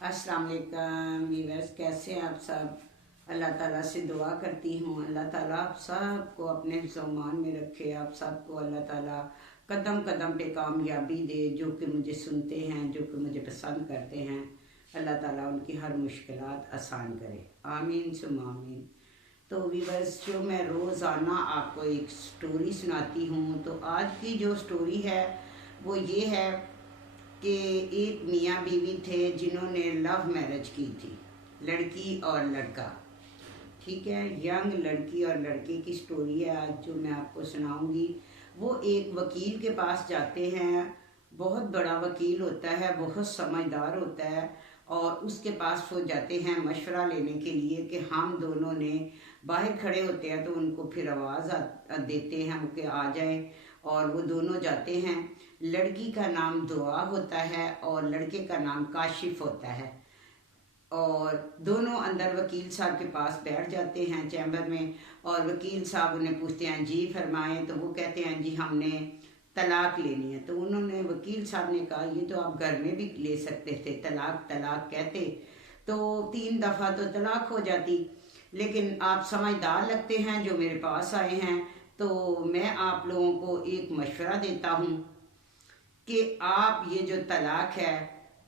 अस्सलाम वालेकुम वीवर्स, कैसे हैं आप सब। अल्लाह ताला से दुआ करती हूँ अल्लाह ताला आप सबको अपने ज़मान में रखे। आप सबको अल्लाह ताला कदम कदम पे कामयाबी दे। जो कि मुझे सुनते हैं, जो कि मुझे पसंद करते हैं, अल्लाह ताला उनकी हर मुश्किलात आसान करे। आमीन सुम आमीन। तो वीवर्स, जो मैं रोज़ाना आपको एक स्टोरी सुनाती हूँ, तो आज की जो स्टोरी है वो ये है कि एक मियाँ बीवी थे जिन्होंने लव मैरिज की थी, लड़की और लड़का। ठीक है, यंग लड़की और लड़के की स्टोरी है आज जो मैं आपको सुनाऊंगी। वो एक वकील के पास जाते हैं। बहुत बड़ा वकील होता है, बहुत समझदार होता है, और उसके पास वो जाते हैं मशवरा लेने के लिए कि हम दोनों ने बाहर खड़े होते हैं तो उनको फिर आवाज़ देते हैं कि आ जाए, और वो दोनों जाते हैं। लड़की का नाम दुआ होता है और लड़के का नाम काशिफ होता है, और दोनों अंदर वकील साहब के पास बैठ जाते हैं चैम्बर में। और वकील साहब उन्हें पूछते हैं जी फरमाएं। तो वो कहते हैं जी हमने तलाक लेनी है। तो उन्होंने वकील साहब ने कहा ये तो आप घर में भी ले सकते थे, तलाक तलाक कहते तो 3 दफ़ा तो तलाक हो जाती, लेकिन आप समझदार लगते हैं जो मेरे पास आए हैं, तो मैं आप लोगों को एक मशवरा देता हूँ कि आप ये जो तलाक है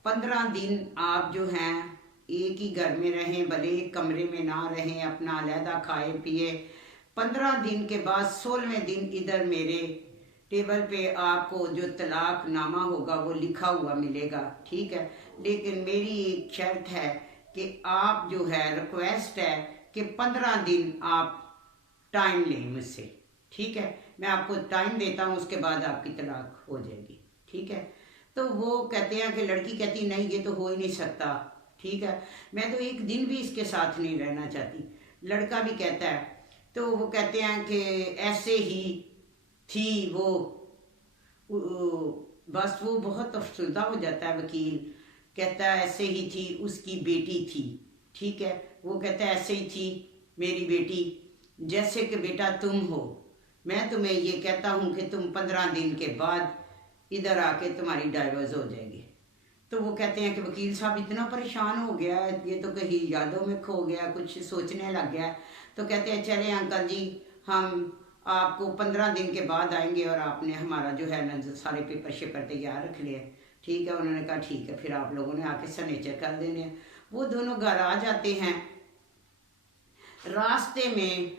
15 दिन आप जो हैं एक ही घर में रहें, भले एक कमरे में ना रहें, अपना अलहदा खाए पिए। 15 दिन के बाद 16वें दिन इधर मेरे टेबल पे आपको जो तलाक नामा होगा वो लिखा हुआ मिलेगा। ठीक है, लेकिन मेरी एक शर्त है कि आप जो है रिक्वेस्ट है कि 15 दिन आप टाइम लें मुझसे। ठीक है, मैं आपको टाइम देता हूँ, उसके बाद आपकी तलाक हो जाएगी। ठीक है, तो वो कहते हैं कि लड़की कहती नहीं ये तो हो ही नहीं सकता। ठीक है, मैं तो एक दिन भी इसके साथ नहीं रहना चाहती। लड़का भी कहता है, तो वो कहते हैं कि ऐसे ही थी वो। बस वो बहुत अफसरदा हो जाता है वकील, कहता है ऐसे ही थी, उसकी बेटी थी। ठीक है, वो कहता है ऐसे ही थी मेरी बेटी, जैसे कि बेटा तुम हो। मैं तुम्हें ये कहता हूँ कि तुम 15 दिन के बाद इधर आके तुम्हारी डाइवोर्स हो जाएगी। तो वो कहते हैं कि वकील साहब इतना परेशान हो गया, ये तो कहीं यादों में खो गया, कुछ सोचने लग गया। तो कहते हैं चले अंकल जी, हम आपको 15 दिन के बाद आएंगे, और आपने हमारा जो है ना सारे पेपर शेपर तैयार रख लिए। ठीक है, उन्होंने कहा ठीक है, फिर आप लोगों ने आके सिग्नेचर कर देने हैं। वो दोनों घर आ जाते हैं। रास्ते में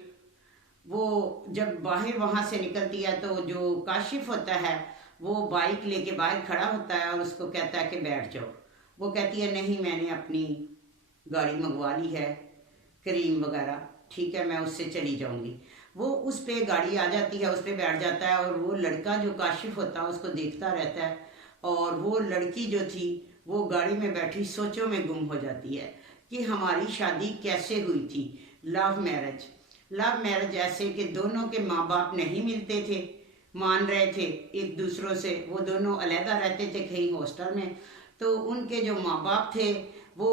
वो जब बाहर वहाँ से निकलती है तो जो काशिफ होता है वो बाइक लेके बाहर खड़ा होता है और उसको कहता है कि बैठ जाओ। वो कहती है नहीं, मैंने अपनी गाड़ी मंगवा ली है, करीम वगैरह। ठीक है, मैं उससे चली जाऊंगी। वो उस पे गाड़ी आ जाती है, उस पे बैठ जाता है, और वो लड़का जो काशिफ होता है उसको देखता रहता है। और वो लड़की जो थी वो गाड़ी में बैठी सोचों में गुम हो जाती है कि हमारी शादी कैसे हुई थी। Love marriage. लव मैरिज ऐसे कि दोनों के माँ बाप नहीं मिलते थे, मान रहे थे एक दूसरों से। वो दोनों अलहदा रहते थे कहीं हॉस्टल में। तो उनके जो माँ बाप थे वो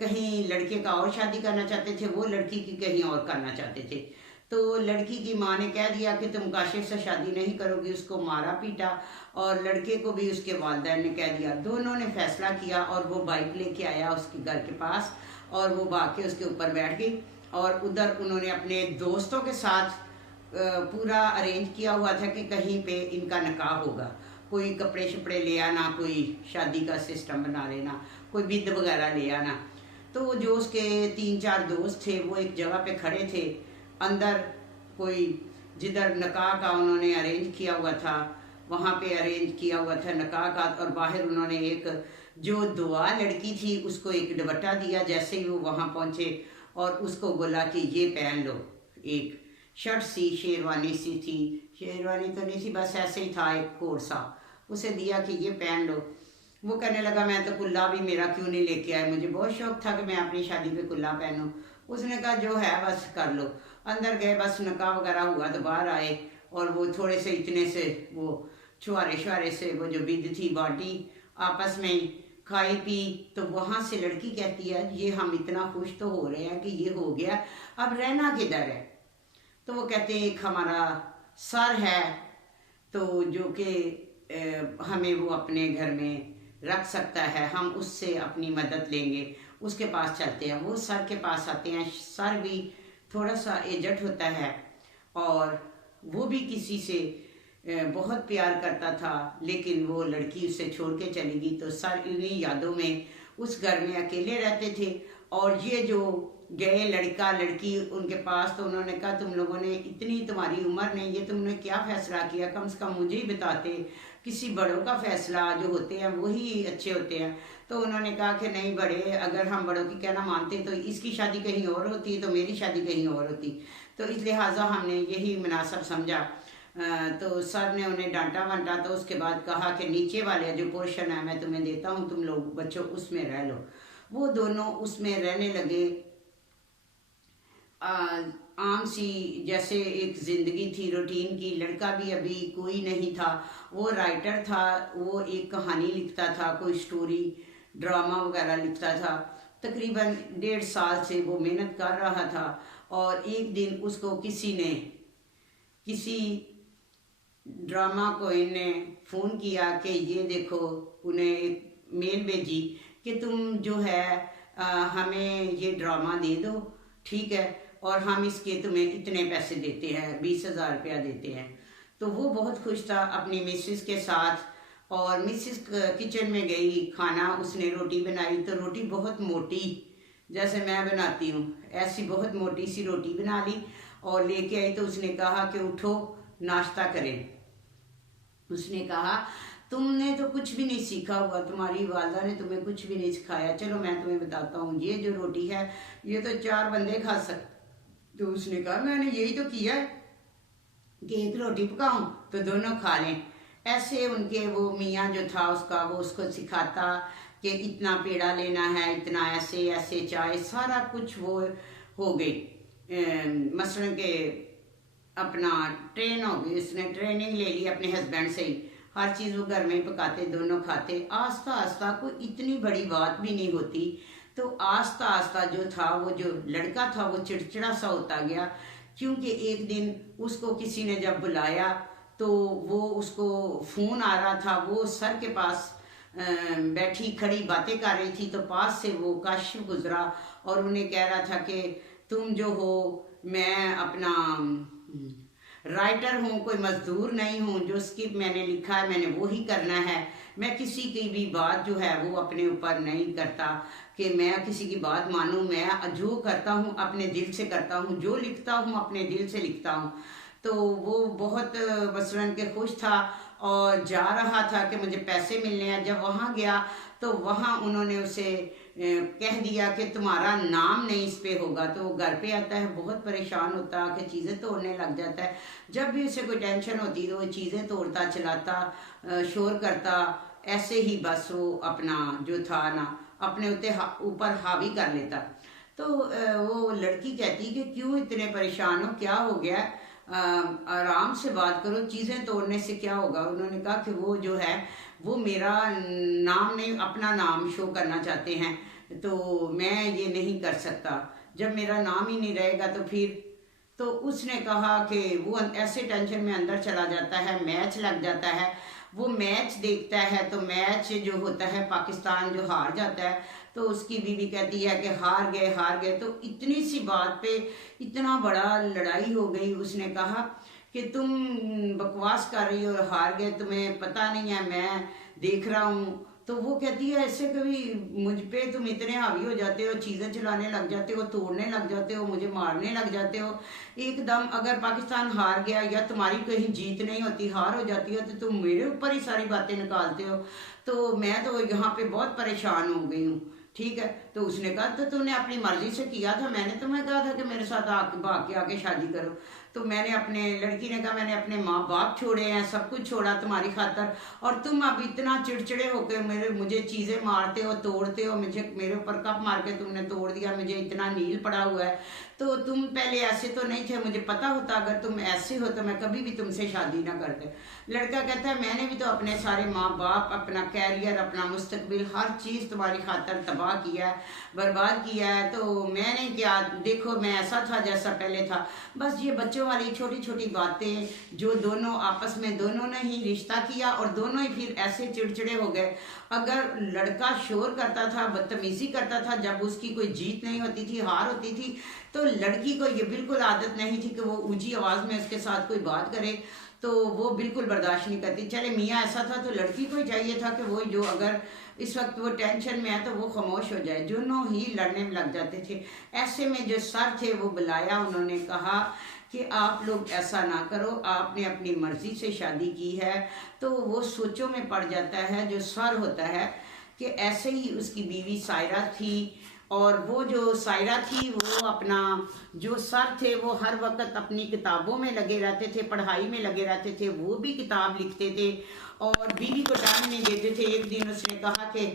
कहीं लड़के का और शादी करना चाहते थे, वो लड़की की कहीं और करना चाहते थे। तो लड़की की माँ ने कह दिया कि तुम काशिफ से शादी नहीं करोगी, उसको मारा पीटा। और लड़के को भी उसके वालिदैन ने कह दिया। दोनों ने फैसला किया और वो बाइक लेके आया उसके घर के पास, और वो भाग के उसके ऊपर बैठ गई। और उधर उन्होंने अपने दोस्तों के साथ पूरा अरेंज किया हुआ था कि कहीं पे इनका निकाह होगा। कोई कपड़े शपड़े ले आना, कोई शादी का सिस्टम बना लेना, कोई बिद वगैरह ले आना। तो जो उसके 3-4 दोस्त थे वो एक जगह पे खड़े थे अंदर, कोई जिधर निकाह का उन्होंने अरेंज किया हुआ था वहाँ पे अरेंज किया हुआ था निकाह का। और बाहर उन्होंने एक जो दुआ लड़की थी उसको एक दुपट्टा दिया जैसे ही वो वहाँ पहुँचे, और उसको बोला कि ये पहन लो। एक शर्ट सी, शेरवानी सी थी, शेरवानी तो नहीं थी, बस ऐसे ही था एक कोट सा, उसे दिया कि ये पहन लो। वो कहने लगा मैं तो कुल्ला भी मेरा क्यों नहीं लेके आया, मुझे बहुत शौक था कि मैं अपनी शादी पे कुल्ला पहनूं। उसने कहा जो है बस कर लो। अंदर गए, बस निकाह वगैरह हुआ तो बाहर आए, और वो थोड़े से इतने से वो छुआरे शुआरे से वो जो बिद थी बाटी, आपस में खाई पी। तो वहाँ से लड़की कहती है ये हम इतना खुश तो हो रहे हैं कि ये हो गया, अब रहना किधर है। तो वो कहते हैं एक हमारा सर है, तो जो कि हमें वो अपने घर में रख सकता है, हम उससे अपनी मदद लेंगे, उसके पास चलते हैं। वो सर के पास आते हैं। सर भी थोड़ा सा एजड होता है और वो भी किसी से बहुत प्यार करता था, लेकिन वो लड़की उसे छोड़ के चली गई। तो सर इन्हीं यादों में उस घर में अकेले रहते थे। और ये जो गए लड़का लड़की उनके पास, तो उन्होंने कहा तुम लोगों ने, इतनी तुम्हारी उम्र नहीं, ये तुमने क्या फैसला किया, कम से कम मुझे ही बताते। किसी बड़ों का फैसला जो होते हैं वही अच्छे होते हैं। तो उन्होंने कहा कि नहीं बड़े, अगर हम बड़ों की कहना मानते तो इसकी शादी कहीं और होती, तो मेरी शादी कहीं और होती। तो इस लिहाजा हमने यही मुनासिब समझा। तो सर ने उन्हें डांटा वांटा। तो उसके बाद कहा कि नीचे वाले जो पोर्शन है मैं तुम्हें देता हूँ, तुम लोग बच्चों उसमें रह लो। वो दोनों उसमें रहने लगे। आम सी जैसे एक जिंदगी थी रूटीन की। लड़का भी अभी कोई नहीं था, वो राइटर था, वो एक कहानी लिखता था, कोई स्टोरी ड्रामा वगैरह लिखता था। तकरीबन 1.5 साल से वो मेहनत कर रहा था। और एक दिन उसको किसी ड्रामा कोइन ने फ़ोन किया कि ये देखो, उन्हें एक मेल भेजी कि तुम जो है हमें ये ड्रामा दे दो, ठीक है, और हम इसके तुम्हें इतने पैसे देते हैं, 20,000 रुपया देते हैं। तो वो बहुत खुश था अपनी मिसेस के साथ। और मिसेस किचन में गई, खाना उसने रोटी बनाई। तो रोटी बहुत मोटी, जैसे मैं बनाती हूँ ऐसी बहुत मोटी सी रोटी बना ली और लेके आई। तो उसने कहा कि उठो नाश्ता करें। उसने कहा तुमने तो कुछ भी नहीं सीखा हुआ, तुम्हारी वालदा ने तुम्हें कुछ भी नहीं सिखाया, चलो मैं तुम्हें बताता हूँ, ये जो रोटी है ये तो 4 बंदे खा सकते। तो उसने कहा मैंने यही तो किया है कि एक रोटी पकाऊं तो दोनों खा लें। ऐसे उनके वो मियाँ जो था उसका, वो उसको सिखाता कि इतना पेड़ा लेना है, इतना ऐसे ऐसे चाय, सारा कुछ वो हो गई। मसलन के अपना ट्रेन हो गई, उसने ट्रेनिंग ले ली अपने हस्बैंड से ही। हर चीज़ वो घर में ही पकाते, दोनों खाते। आस्ता आस्ता, कोई इतनी बड़ी बात भी नहीं होती। तो आस्ता आस्ता जो था, वो जो लड़का था वो चिड़चिड़ा सा होता गया। क्योंकि एक दिन उसको किसी ने जब बुलाया तो वो, उसको फ़ोन आ रहा था, वो सर के पास बैठी खड़ी बातें कर रही थी। तो पास से वो काशिफ गुजरा और उन्हें कह रहा था कि तुम जो हो, मैं अपना राइटर हूँ, कोई मजदूर नहीं हूँ। जो स्क्रिप्ट मैंने लिखा है मैंने वो ही करना है। मैं किसी की भी बात जो है वो अपने ऊपर नहीं करता कि मैं किसी की बात मानूं। मैं जो करता हूँ अपने दिल से करता हूँ, जो लिखता हूँ अपने दिल से लिखता हूँ। तो वो बहुत मसलन के खुश था और जा रहा था कि मुझे पैसे मिलने हैं। जब वहाँ गया तो वहाँ उन्होंने उसे कह दिया कि तुम्हारा नाम नहीं इस पे होगा। तो वो घर पे आता है, बहुत परेशान होता कि चीज़ें तोड़ने लग जाता है। जब भी उसे कोई टेंशन होती तो वो चीज़ें तोड़ता, चलाता, शोर करता। ऐसे ही बस वो अपना जो था ना, अपने ऊपर हावी कर लेता। तो वो लड़की कहती कि क्यों इतने परेशान हो, क्या हो गया, आराम से बात करो, चीज़ें तोड़ने से क्या होगा। उन्होंने कहा कि वो जो है वो मेरा नाम नहीं, अपना नाम शो करना चाहते हैं, तो मैं ये नहीं कर सकता। जब मेरा नाम ही नहीं रहेगा तो फिर। तो उसने कहा कि वो ऐसे टेंशन में अंदर चला जाता है। मैच लग जाता है, वो मैच देखता है। तो मैच जो होता है, पाकिस्तान जो हार जाता है, तो उसकी बीवी कहती है कि हार गए हार गए। तो इतनी सी बात पे इतना बड़ा लड़ाई हो गई। उसने कहा कि तुम बकवास कर रही हो और हार गए, तुम्हें पता नहीं है, मैं देख रहा हूँ। तो वो कहती है ऐसे कभी मुझ पे तुम इतने हावी हो जाते हो, चीज़ें चलाने लग जाते हो, तोड़ने लग जाते हो, मुझे मारने लग जाते हो एकदम। अगर पाकिस्तान हार गया या तुम्हारी कहीं जीत नहीं होती, हार हो जाती है, तो तुम मेरे ऊपर ही सारी बातें निकालते हो। तो मैं तो यहाँ पे बहुत परेशान हो गई हूँ, ठीक है। तो उसने कहा तो तुमने अपनी मर्जी से किया था, मैंने तुम्हें कहा था कि मेरे साथ भाग के आके शादी करो। तो मैंने अपने, लड़की ने कहा मैंने अपने माँ बाप छोड़े हैं, सब कुछ छोड़ा तुम्हारी खातर, और तुम अब इतना चिड़चिड़े होकर मुझे चीज़ें मारते हो, तोड़ते हो। मुझे मेरे ऊपर कप मार के तुमने तोड़ दिया, मुझे इतना नील पड़ा हुआ है। तो तुम पहले ऐसे तो नहीं थे, मुझे पता होता अगर तुम ऐसे हो तो मैं कभी भी तुमसे शादी ना करते। लड़का कहता है मैंने भी तो अपने सारे माँ बाप, अपना कैरियर, अपना मुस्तकबिल, हर चीज़ तुम्हारी खातर तबाह किया है, बर्बाद किया है। तो मैंने क्या, देखो मैं ऐसा था जैसा पहले था, बस ये बच्चों बच्चों वाली छोटी छोटी बातें जो दोनों आपस में दोनों ने ही रिश्ता किया और दोनों ही फिर ऐसे चिड़चिड़े हो गए। अगर लड़का शोर करता था, बदतमीजी करता था, जब उसकी कोई जीत नहीं होती थी, हार होती थी, तो लड़की को ये बिल्कुल आदत नहीं थी कि वो ऊंची आवाज में उसके साथ कोई बात करे, तो वो बिल्कुल बर्दाश्त नहीं करती। चले मियाँ ऐसा था तो लड़की को ही चाहिए था कि वो जो अगर इस वक्त वो टेंशन में है तो वो खामोश हो जाए। दोनों ही लड़ने में लग जाते थे। ऐसे में जो सर थे वो बुलाया, उन्होंने कहा कि आप लोग ऐसा ना करो, आपने अपनी मर्जी से शादी की है। तो वो सोचों में पड़ जाता है। जो सर होता है कि ऐसे ही उसकी बीवी सायरा थी, और वो जो सायरा थी वो अपना जो सर थे वो हर वक्त अपनी किताबों में लगे रहते थे, पढ़ाई में लगे रहते थे, वो भी किताब लिखते थे और बीवी को टाइम नहीं देते थे। एक दिन उसने कहा कि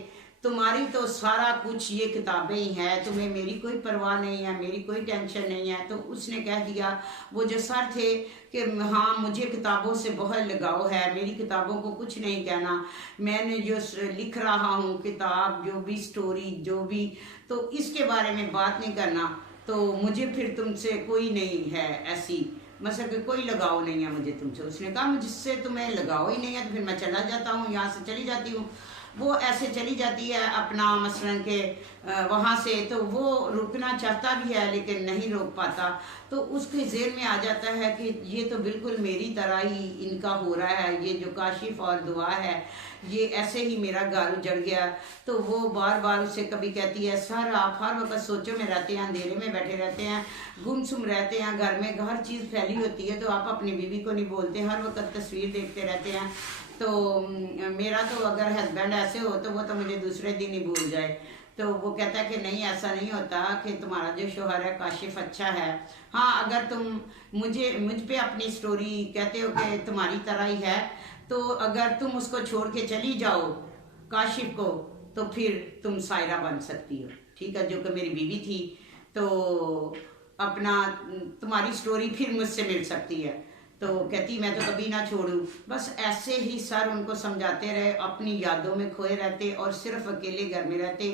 तुम्हारी तो सारा कुछ ये किताबें ही हैं, तुम्हें मेरी कोई परवाह नहीं है, मेरी कोई टेंशन नहीं है। तो उसने कह दिया, वो जो सर थे, कि हाँ मुझे किताबों से बहुत लगाव है, मेरी किताबों को कुछ नहीं कहना, मैंने जो लिख रहा हूँ किताब, जो भी स्टोरी जो भी, तो इसके बारे में बात नहीं करना। तो मुझे फिर तुमसे कोई नहीं है ऐसी, मतलब कि कोई लगाव नहीं है मुझे तुमसे। उसने कहा मुझसे तुम्हें लगाव ही नहीं है तो फिर मैं चला जाता हूँ, यहाँ से चली जाती हूँ। वो ऐसे चली जाती है अपना मसलन के वहाँ से, तो वो रुकना चाहता भी है लेकिन नहीं रोक पाता। तो उसके ज़हन में आ जाता है कि ये तो बिल्कुल मेरी तरह ही इनका हो रहा है, ये जो काशिफ और दुआ है ये ऐसे ही मेरा गाल उजड़ गया। तो वो बार बार उसे कभी कहती है, सर आप हर वक्त सोचों में रहते हैं, अंधेरे में बैठे रहते हैं, गुमसुम रहते हैं, घर में हर चीज़ फैली होती है, तो आप अपनी बीवी को नहीं बोलते, हर वक्त तस्वीर देखते रहते हैं। तो मेरा तो अगर हस्बैंड ऐसे हो तो वो तो मुझे दूसरे दिन ही भूल जाए। तो वो कहता है कि नहीं ऐसा नहीं होता, कि तुम्हारा जो शोहर है काशिफ अच्छा है। हाँ अगर तुम मुझ पे अपनी स्टोरी कहते हो कि तुम्हारी तरह ही है, तो अगर तुम उसको छोड़ के चली जाओ काशिफ को, तो फिर तुम सायरा बन सकती हो, ठीक है, जो कि मेरी बीवी थी। तो अपना तुम्हारी स्टोरी फिर मुझसे मिल सकती है। तो कहती मैं तो कभी ना छोड़ूं। बस ऐसे ही सर उनको समझाते रहे, अपनी यादों में खोए रहते और सिर्फ अकेले घर में रहते,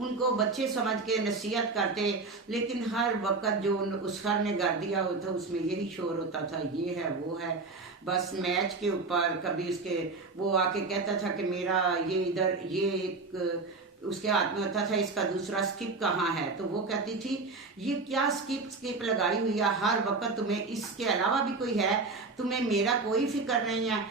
उनको बच्चे समझ के नसीहत करते, लेकिन हर वक्त जो उस सर ने घर दिया होता उसमें यही शोर होता था, ये है वो है। बस मैच के ऊपर कभी उसके वो आके कहता था कि मेरा ये इधर ये एक उसके हाथ में होता था, इसका दूसरा स्किप कहाँ है। तो वो कहती थी ये क्या स्किप लगाई हुई है, हर वक्त तुम्हें इसके अलावा भी कोई है, तुम्हें मेरा कोई फिक्र नहीं है।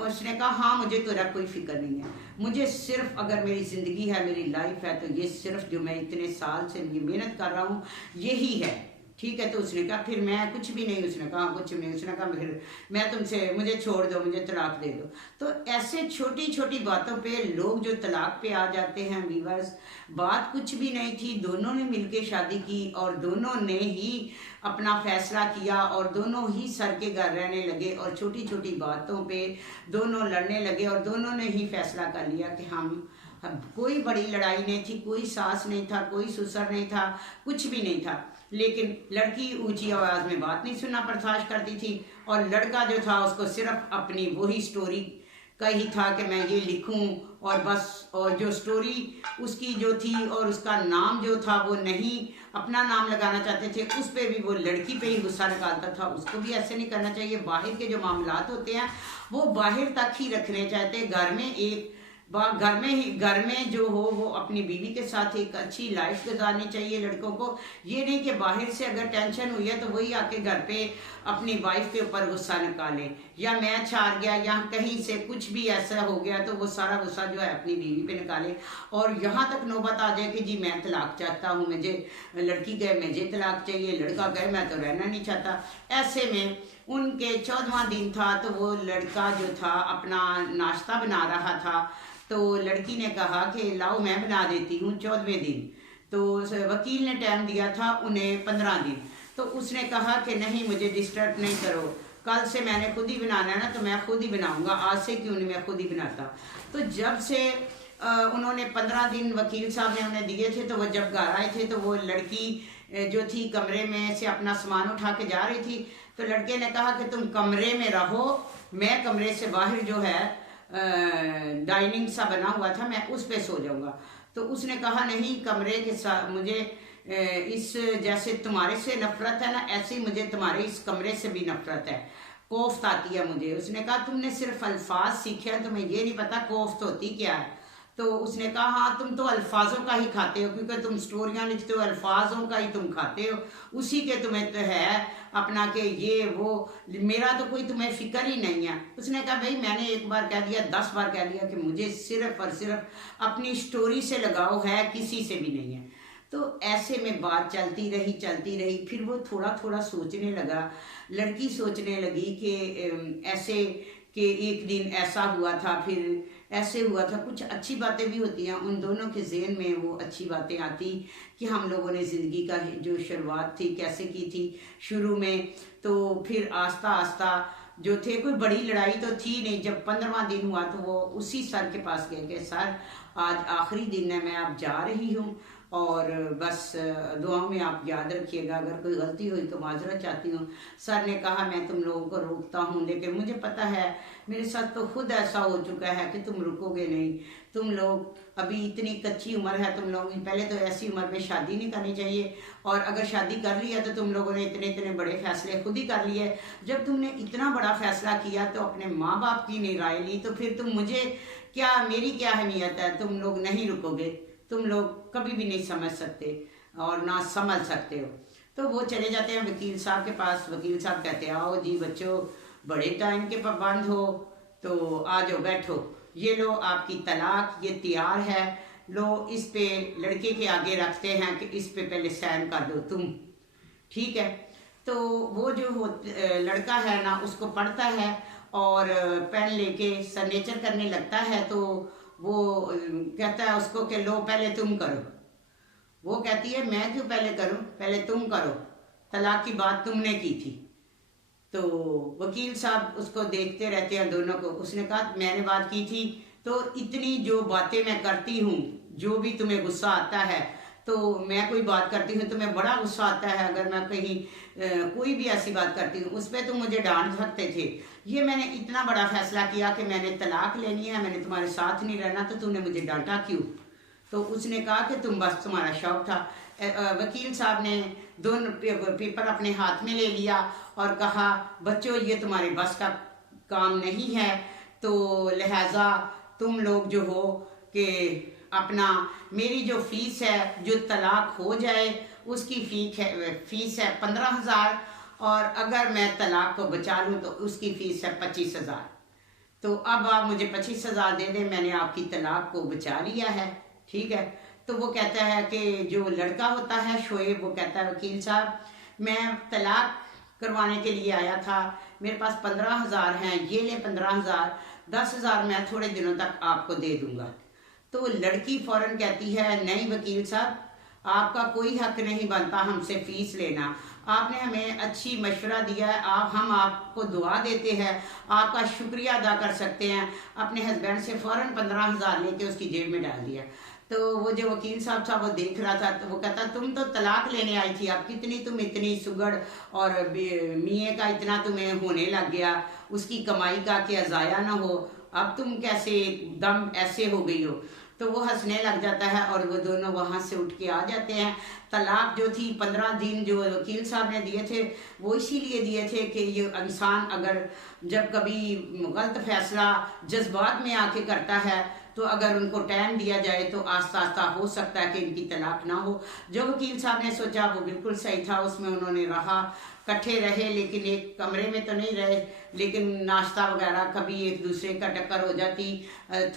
उसने कहा हाँ मुझे तेरा कोई फिक्र नहीं है, मुझे सिर्फ अगर मेरी ज़िंदगी है, मेरी लाइफ है, तो ये सिर्फ जो मैं इतने साल से ये मेहनत कर रहा हूँ यही है, ठीक है। तो उसने कहा फिर मैं कुछ भी नहीं, उसने कहा कुछ नहीं, उसने कहा फिर मैं तुमसे, मुझे छोड़ दो, मुझे तलाक दे दो। तो ऐसे छोटी छोटी बातों पे लोग जो तलाक पे आ जाते हैं व्यूअर्स, बात कुछ भी नहीं थी, दोनों ने मिलके शादी की और दोनों ने ही अपना फैसला किया और दोनों ही सर के घर रहने लगे और छोटी छोटी बातों पे दोनों लड़ने लगे और दोनों ने ही फैसला कर लिया कि हम कोई बड़ी लड़ाई नहीं थी, कोई सास नहीं था, कोई ससुर नहीं था, कुछ भी नहीं था। लेकिन लड़की ऊंची आवाज में बात नहीं सुनना बर्दाश्त करती थी और लड़का जो था उसको सिर्फ अपनी वही स्टोरी का ही था कि मैं ये लिखूं और बस। और जो स्टोरी उसकी जो थी और उसका नाम जो था वो नहीं अपना नाम लगाना चाहते थे, उस पर भी वो लड़की पे ही गुस्सा निकालता था। उसको भी ऐसे नहीं करना चाहिए। बाहर के जो मामलात होते हैं वो बाहर तक ही रखने चाहते, घर में एक घर में जो हो वो अपनी बीवी के साथ एक अच्छी लाइफ गुजारनी चाहिए लड़कों को। ये नहीं कि बाहर से अगर टेंशन हुई है तो वही आके घर पे अपनी वाइफ के ऊपर गुस्सा निकाले, या मैच हार गया या कहीं से कुछ भी ऐसा हो गया तो वो सारा गुस्सा जो है अपनी बीवी पे निकाले और यहाँ तक नौबत आ जाए कि जी मैं तलाक चाहता हूँ, मुझे लड़की कहे मुझे तलाक चाहिए, लड़का कहे मैं तो रहना नहीं चाहता। ऐसे में उनके 14वां दिन था तो वो लड़का जो था अपना नाश्ता बना रहा था, तो लड़की ने कहा कि लाओ मैं बना देती हूँ 14वें दिन। तो वकील ने टाइम दिया था उन्हें 15 दिन। तो उसने कहा कि नहीं मुझे डिस्टर्ब नहीं करो, कल से मैंने खुद ही बनाना है ना, तो मैं खुद ही बनाऊंगा, आज से क्यों नहीं मैं खुद ही बनाता। तो जब से उन्होंने 15 दिन वकील साहब ने उन्हें दिए थे, तो वो जब घर आए थे तो वो लड़की जो थी कमरे में से अपना सामान उठा के जा रही थी। तो लड़के ने कहा कि तुम कमरे में रहो, मैं कमरे से बाहर जो है डाइनिंग सा बना हुआ था मैं उस पे सो जाऊंगा। तो उसने कहा नहीं, कमरे के साथ मुझे इस जैसे तुम्हारे से नफरत है ना, ऐसे ही मुझे तुम्हारे इस कमरे से भी नफरत है, कोफ्त आती है मुझे। उसने कहा तुमने सिर्फ अल्फाज सीखे हैं, तुम्हें ये नहीं पता कोफ्त होती क्या है। तो उसने कहा हाँ तुम तो अल्फाजों का ही खाते हो, क्योंकि तुम स्टोरियाँ लिखते हो, अल्फाजों का ही तुम खाते हो, उसी के तुम्हें तो है अपना के ये वो, मेरा तो कोई तुम्हें फिक्र ही नहीं है। उसने कहा भाई मैंने एक बार कह दिया 10 बार कह दिया कि मुझे सिर्फ और सिर्फ अपनी स्टोरी से लगाव है, किसी से भी नहीं है। तो ऐसे में बात चलती रही। फिर वो थोड़ा थोड़ा सोचने लगा, लड़की सोचने लगी कि ऐसे कि एक दिन ऐसा हुआ था, फिर ऐसे हुआ था। कुछ अच्छी बातें भी होती हैं, उन दोनों के ज़हन में वो अच्छी बातें आती कि हम लोगों ने ज़िंदगी का जो शुरुआत थी कैसे की थी शुरू में। तो फिर आस्ता आस्ता जो थे, कोई बड़ी लड़ाई तो थी नहीं। जब 15वां दिन हुआ तो वो उसी सर के पास गए कि सर आज आखिरी दिन है, मैं अब जा रही हूँ और बस दुआओं में आप याद रखिएगा, अगर कोई गलती हुई तो माजरत चाहती हूँ। सर ने कहा मैं तुम लोगों को रोकता हूँ, लेकिन मुझे पता है मेरे साथ तो खुद ऐसा हो चुका है कि तुम रुकोगे नहीं। तुम लोग अभी इतनी कच्ची उम्र है तुम लोगों की, पहले तो ऐसी उम्र में शादी नहीं करनी चाहिए, और अगर शादी कर लिया तो तुम लोगों ने इतने इतने बड़े फैसले खुद ही कर लिए। जब तुमने इतना बड़ा फैसला किया तो अपने माँ बाप की नहीं राय ली, तो फिर तुम मुझे क्या, मेरी क्या अहमियत है। तुम लोग नहीं रुकोगे, तुम लोग कभी भी नहीं समझ सकते और ना समझ सकते हो। तो वो चले जाते हैं वकील साहब के पास। वकील साहब कहते हैं आओ जी बच्चों, बड़े टाइम के पाबंद हो, तो आ जाओ बैठो, ये लो आपकी तलाक, ये तैयार है, लो इस पे लड़के के आगे रखते हैं कि इस पे पहले साइन कर दो तुम, ठीक है। तो वो जो लड़का है ना उसको पढ़ता है और पेन लेके सिग्नेचर करने लगता है। तो वो कहता है उसको कि लो पहले तुम करो। वो कहती है मैं क्यों पहले करूं, पहले तुम करो, तलाक की बात तुमने की थी। तो वकील साहब उसको देखते रहते हैं दोनों को। उसने कहा मैंने बात की थी, तो इतनी जो बातें मैं करती हूँ, जो भी तुम्हें गुस्सा आता है, तो मैं कोई बात करती हूँ तुम्हें बड़ा गुस्सा आता है, अगर मैं कहीं कोई भी ऐसी बात करती हूँ उस पर तुम मुझे डांट सकते थे। ये मैंने इतना बड़ा फैसला किया कि मैंने तलाक लेनी है, मैंने तुम्हारे साथ नहीं रहना, तो तुमने मुझे डांटा क्यों। तो उसने कहा कि तुम बस तुम्हारा शौक था। वकील साहब ने दोनों पेपर अपने हाथ में ले लिया और कहा बच्चों ये तुम्हारे बस का काम नहीं है, तो लिहाजा तुम लोग जो हो कि अपना मेरी जो फीस है, जो तलाक हो जाए उसकी फीस है 15,000, और अगर मैं तलाक को बचा लूँ तो उसकी फीस है 25,000। तो अब आप मुझे 25,000 दे दें, मैंने आपकी तलाक को बचा लिया है, ठीक है। तो वो कहता है कि जो लड़का होता है शोएब, वो कहता है वकील साहब मैं तलाक करवाने के लिए आया था, मेरे पास 15,000 हैं, ये ले 15,000, 10,000 मैं थोड़े दिनों तक आपको दे दूंगा। तो लड़की फौरन कहती है नहीं वकील साहब, आपका कोई हक नहीं बनता हमसे फीस लेना, आपने हमें अच्छी मशवरा दिया है, हम आपको दुआ देते हैं, आपका शुक्रिया अदा कर सकते हैं। अपने हस्बैंड से फौरन 15,000 लेके उसकी जेब में डाल दिया। तो वो जो वकील साहब था वो देख रहा था, तो वो कहता तुम तो तलाक लेने आई थी, अब कितनी तुम इतनी सुगड़ और मियाँ का इतना तुम्हें होने लग गया उसकी कमाई का कि ज़ाया ना हो, अब तुम कैसे एकदम ऐसे हो गई हो। तो वो हंसने लग जाता है और वो दोनों वहाँ से उठ के आ जाते हैं। तलाक जो थी 15 दिन जो वकील साहब ने दिए थे वो इसीलिए दिए थे कि ये इंसान अगर जब कभी गलत फैसला जज्बात में आके करता है तो अगर उनको टाइम दिया जाए तो आस्ता आस्ता हो सकता है कि इनकी तलाक ना हो। जो वकील साहब ने सोचा वो बिल्कुल सही था, उसमें उन्होंने रहा, इकट्ठे रहे, लेकिन एक कमरे में तो नहीं रहे, लेकिन नाश्ता वगैरह कभी एक दूसरे का टक्कर हो जाती,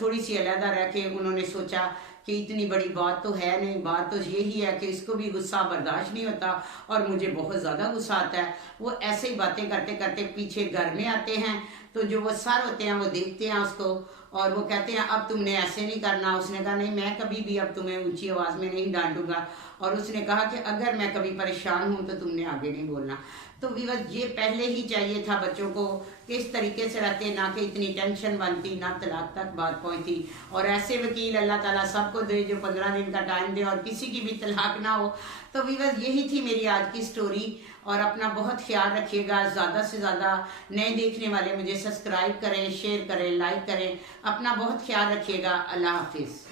थोड़ी सी अलग रह के उन्होंने सोचा कि इतनी बड़ी बात तो है नहीं, बात तो यही है कि इसको भी गुस्सा बर्दाश्त नहीं होता और मुझे बहुत ज़्यादा गुस्सा आता है। वो ऐसे ही बातें करते करते पीछे घर में आते हैं, तो जो वो सर होते हैं वो देखते हैं उसको और वो कहते हैं अब तुमने ऐसे नहीं करना। उसने कहा नहीं मैं कभी भी अब तुम्हें ऊंची आवाज़ में नहीं डांटूंगा, और उसने कहा कि अगर मैं कभी परेशान हूं तो तुमने आगे नहीं बोलना। तो विवश ये पहले ही चाहिए था बच्चों को कि इस तरीके से रहते, ना कि इतनी टेंशन बनती, ना तलाक तक बात पहुंचती। और ऐसे वकील अल्लाह ताला सबको दे जो 15 दिन का टाइम दे और किसी की भी तलाक ना हो। तो विवश यही थी मेरी आज की स्टोरी, और अपना बहुत ख्याल रखिएगा। ज़्यादा से ज़्यादा नए देखने वाले मुझे सब्सक्राइब करें, शेयर करें, लाइक करें। अपना बहुत ख्याल रखिएगा। अल्लाह हाफिज़।